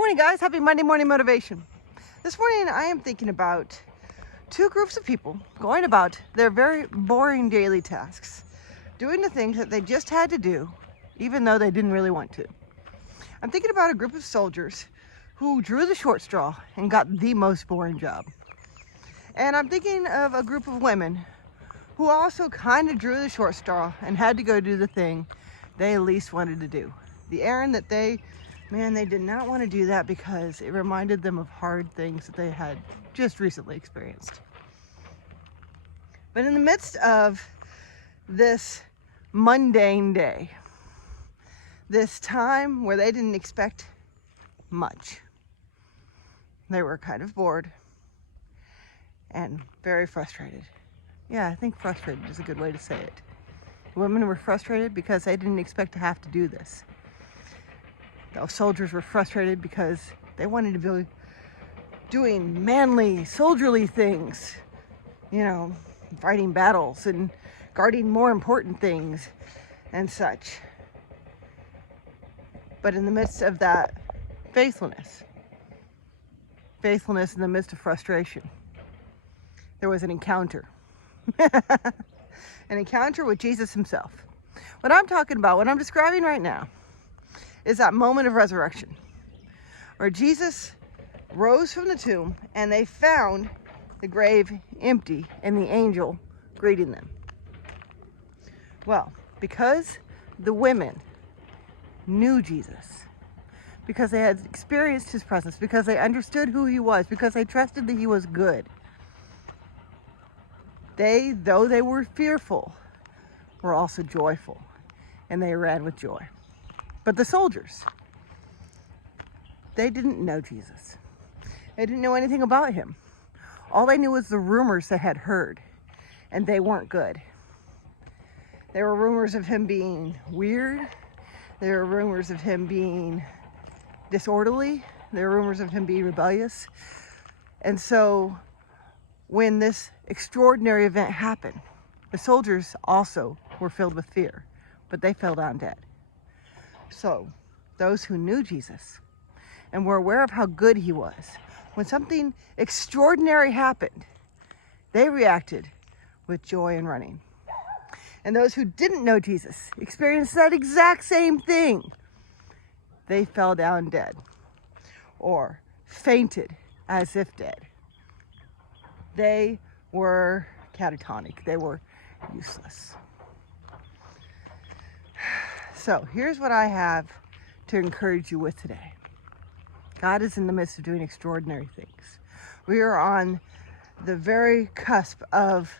Morning guys, happy Monday morning motivation. This morning I am thinking about two groups of people going about their very boring daily tasks, doing the things that they just had to do even though they didn't really want to. I'm thinking about a group of soldiers who drew the short straw and got the most boring job. And I'm thinking of a group of women who also kind of drew the short straw and had to go do the thing they least wanted to do. The errand that they did not want to do that because it reminded them of hard things that they had just recently experienced. But in the midst of this mundane day, this time where they didn't expect much, they were kind of bored and very frustrated. Yeah, I think frustrated is a good way to say it. The women were frustrated because they didn't expect to have to do this. The soldiers were frustrated because they wanted to be doing manly, soldierly things, fighting battles and guarding more important things and such. But in the midst of that, faithfulness in the midst of frustration, there was an encounter. An encounter with Jesus himself. What I'm talking about, what I'm describing right now, is that moment of resurrection where Jesus rose from the tomb and they found the grave empty and the angel greeting them. Well, because the women knew Jesus, because they had experienced his presence, because they understood who he was, because they trusted that he was good, they, though they were fearful, were also joyful, and they ran with joy. But the soldiers, they didn't know Jesus. They didn't know anything about him. All they knew was the rumors they had heard, and they weren't good. There were rumors of him being weird. There were rumors of him being disorderly. There were rumors of him being rebellious. And so when this extraordinary event happened, the soldiers also were filled with fear, but they fell down dead. So those who knew Jesus and were aware of how good he was, when something extraordinary happened, they reacted with joy and running. And those who didn't know Jesus experienced that exact same thing. They fell down dead or fainted as if dead. They were catatonic. They were useless. So here's what I have to encourage you with today. God is in the midst of doing extraordinary things. We are on the very cusp of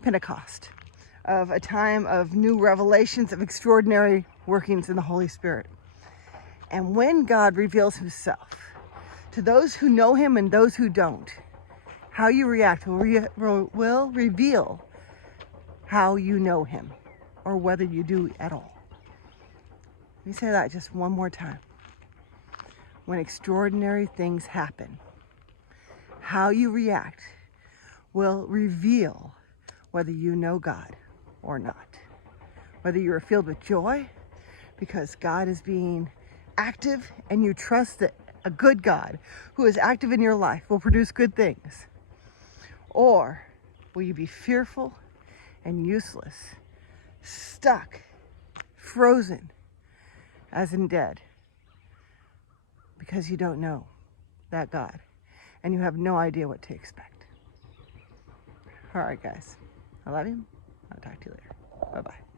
Pentecost, of a time of new revelations, of extraordinary workings in the Holy Spirit. And when God reveals himself to those who know him and those who don't, how you react will reveal how you know him or whether you do at all. Let me say that just one more time. When extraordinary things happen, how you react will reveal whether you know God or not. Whether you are filled with joy because God is being active and you trust that a good God who is active in your life will produce good things. Or will you be fearful and useless, stuck, frozen, as in dead, because you don't know that God and you have no idea what to expect. All right, guys, I love you. I'll talk to you later. Bye-bye.